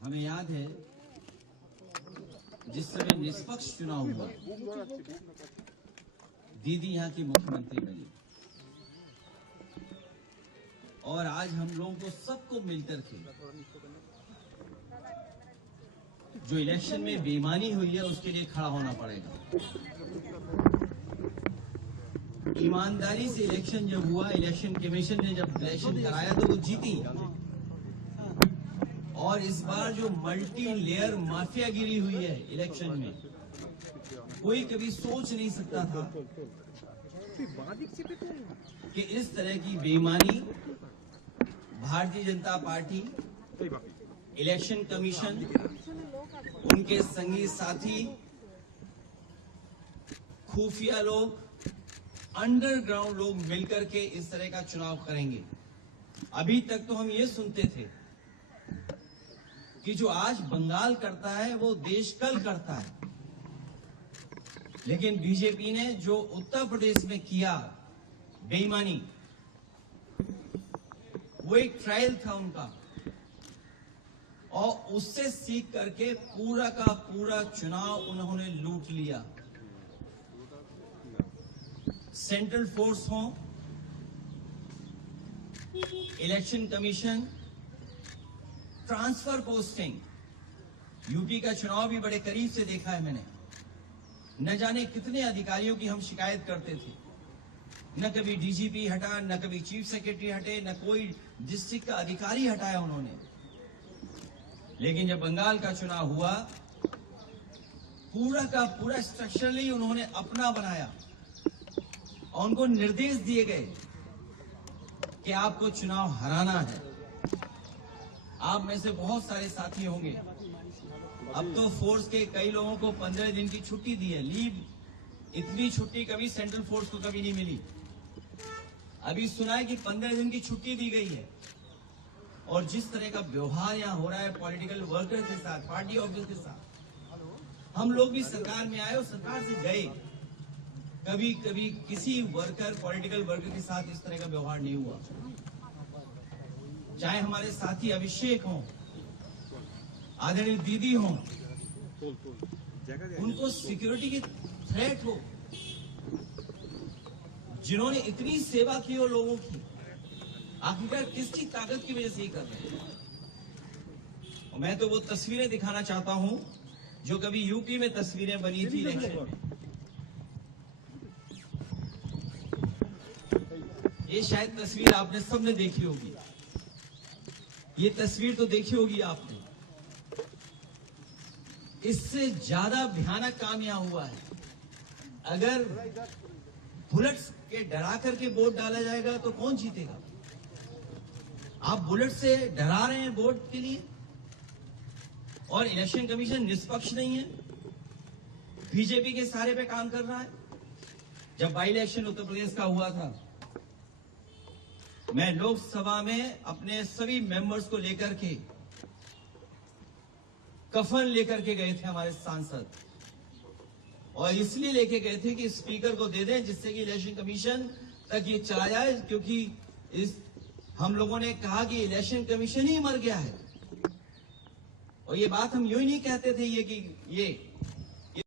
हमें याद है जिस समय निष्पक्ष चुनाव हुआ, दीदी यहाँ की मुख्यमंत्री बनी और आज हम लोगों को सबको मिलकर के जो इलेक्शन में बेईमानी हुई है उसके लिए खड़ा होना पड़ेगा। ईमानदारी से इलेक्शन जब हुआ, इलेक्शन कमीशन ने जब इलेक्शन कराया तो वो जीती। और इस बार जो मल्टी लेयर माफियागिरी हुई है इलेक्शन में, कोई कभी सोच नहीं सकता था कि इस तरह की बेईमानी Bharatiya Janata party, election commission, उनके संगी साथी, खुफिया लोग, अंडरग्राउंड लोग मिलकर के इस तरह का चुनाव करेंगे। अभी तक तो हम ये सुनते थे कि जो आज बंगाल करता है वो देश कल करता है, लेकिन बीजेपी ने जो उत्तर प्रदेश में किया बेईमानी, वो एक ट्रायल था उनका, और उससे सीख करके पूरा का पूरा चुनाव उन्होंने लूट लिया। सेंट्रल फोर्स हो, election commission, transfer posting, UP का चुनाव भी बड़े करीब से देखा है मैंने। न जाने कितने अधिकारियों की हम शिकायत करते थे, न कभी डीजीपी हटा, न कभी चीफ सेक्रेटरी हटे, न कोई डिस्ट्रिक्ट का अधिकारी हटाया उन्होंने। लेकिन जब बंगाल का चुनाव हुआ, पूरा का पूरा स्ट्रक्चरली उन्होंने अपना बनाया और उनको निर्देश दिए गए कि आपको चुनाव हराना है। आप में से बहुत सारे साथी होंगे, अब तो फोर्स के कई लोगों को 15 दिन की छुट्टी दी है, लीव। इतनी छुट्टी कभी सेंट्रल फोर्स को कभी नहीं मिली। अभी सुना है कि 15 दिन की छुट्टी दी गई है। और जिस तरह का व्यवहार यहाँ हो रहा है पॉलिटिकल वर्कर के साथ, पार्टी ऑफिस के साथ, हम लोग भी सरकार में आए और सरकार से गए, कभी कभी किसी वर्कर, पॉलिटिकल वर्कर के साथ इस तरह का व्यवहार नहीं हुआ। चाहे हमारे साथी अभिषेक हों, आदरणीय दीदी हों, उनको सिक्योरिटी की थ्रेट हो, जिन्होंने इतनी सेवा की हो लोगों की, आखिरकार किसकी ताकत की वजह से ही कर रहे हैं। और मैं तो वो तस्वीरें दिखाना चाहता हूं जो कभी यूपी में तस्वीरें बनी थी इलेक्शन में। ये शायद तस्वीर आपने सबने देखी होगी, ये तस्वीर तो देखी होगी आपने। इससे ज्यादा भयानक काम यहां हुआ है। अगर बुलेट्स के डरा करके वोट डाला जाएगा तो कौन जीतेगा? आप बुलेट से डरा रहे हैं वोट के लिए, और इलेक्शन कमीशन निष्पक्ष नहीं है, बीजेपी के सहारे पे काम कर रहा है। जब बाई इलेक्शन उत्तर प्रदेश का हुआ था, मैं लोकसभा में अपने सभी मेंबर्स को लेकर के, कफन लेकर के गए थे हमारे सांसद, और इसलिए लेके गए थे कि स्पीकर को दे दें जिससे कि इलेक्शन कमीशन तक ये चला जाए, क्योंकि हम लोगों ने कहा कि इलेक्शन कमीशन ही मर गया है। और ये बात हम यूं ही नहीं कहते थे, ये कि ये